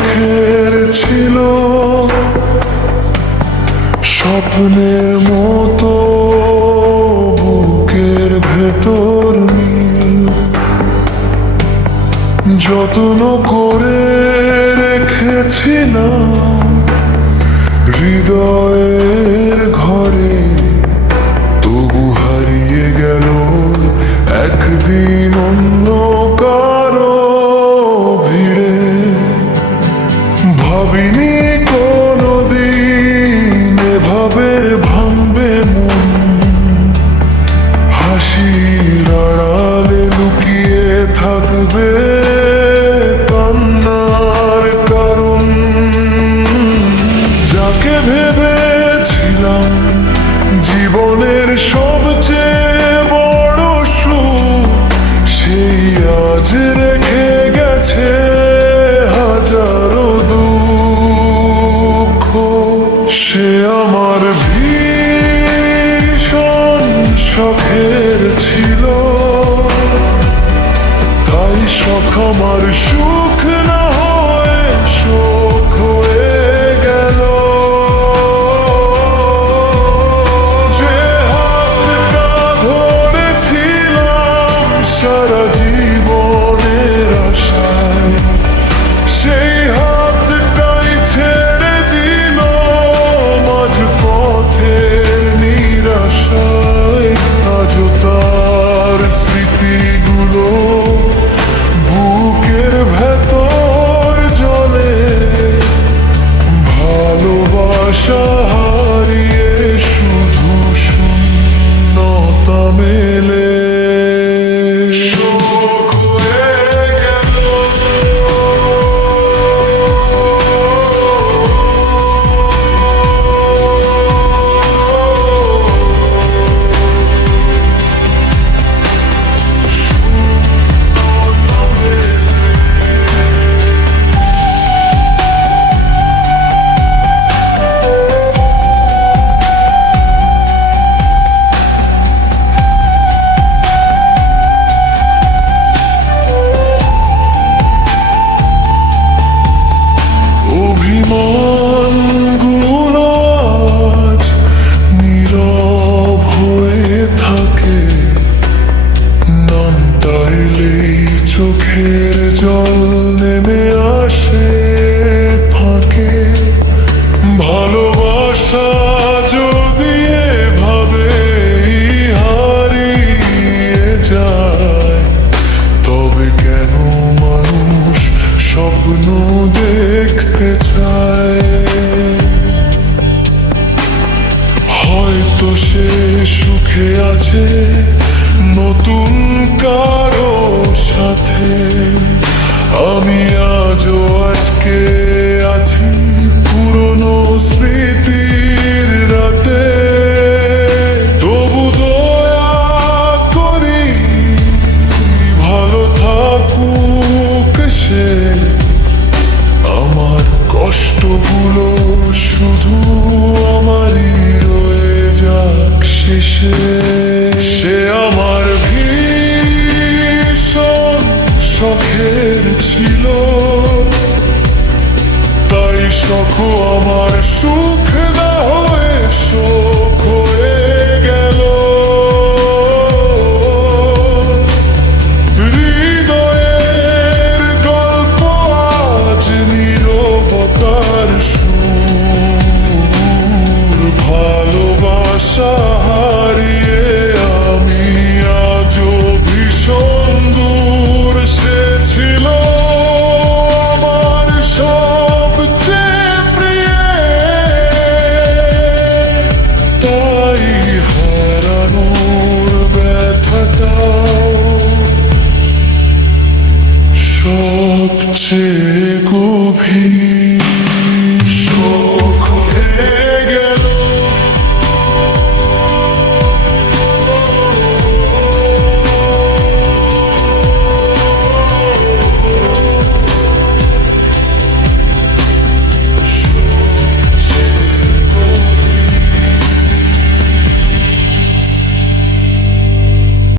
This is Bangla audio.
শখের ছিল, স্বপ্নের মতো বুকের ভেতর মিল, যত্ন করে রেখেছিলাম হৃদয়ের ঘরে, তবু হারিয়ে গেল একদিন অন্য কারো ভিড়ে। ভাবিনি কোনোদিন এভাবে ভাঙবে মন, হাসির আড়ালে লুকিয়ে থাকবে কান্নার কারণ। যাকে ভেবেছিলাম জীবনের সবচেয়ে বড় সুখ, সেই আজ রেখে গেছে হাজারো দুঃখ। সে আমার ভীষণ শখের ছিল, তাই শখ আমার সুখ না হয়ে শোক হয়ে গেল। যে হাতটা ধরেছিলাম সারা জীবনের আশায়, সেই হাতটাই ছেড়ে দিল মাঝ পথের নিরাশায়। আজও তার স্মৃতিগুলো বুকের ভেতর জ্বলে, ভালোবাসা হারিয়ে শুধু শূন্যতা মেলে। শোক হয়ে গেল। অভিমানগুলো আজ নীরব হয়ে থাকে, নামটা এলেই চোখের জল নেমে আসে ফাঁকে। ভালোবাসা যদি এভাবে হারিয়ে যায়, তবে কেন মানুষ স্বপ্ন দেখতে চায়? হয়তো সে সুখে আছে নতুন কারো সাথে, আমি আজও আটকে আছি পুরনো স্মৃতির রাতে। তবু দয়া করি ভালো থাকুক সে, আমার কষ্টগুলো শুধু আমারই রয়ে যাক শেষে। সে আমার ভীষণ শখের ছিল, তাই শখ আমার সুখ না হয়ে শোক হয়ে গেল। হৃদয়ের গল্প আজ নীরবতার সুর, ভালোবাসা হারিয়ে আমি আজও ভীষণ দূর। সে ছিল আমার সবচেয়ে প্রিয়, তাই হারানোর ব্যথাটাও সবচেয়ে গভীর।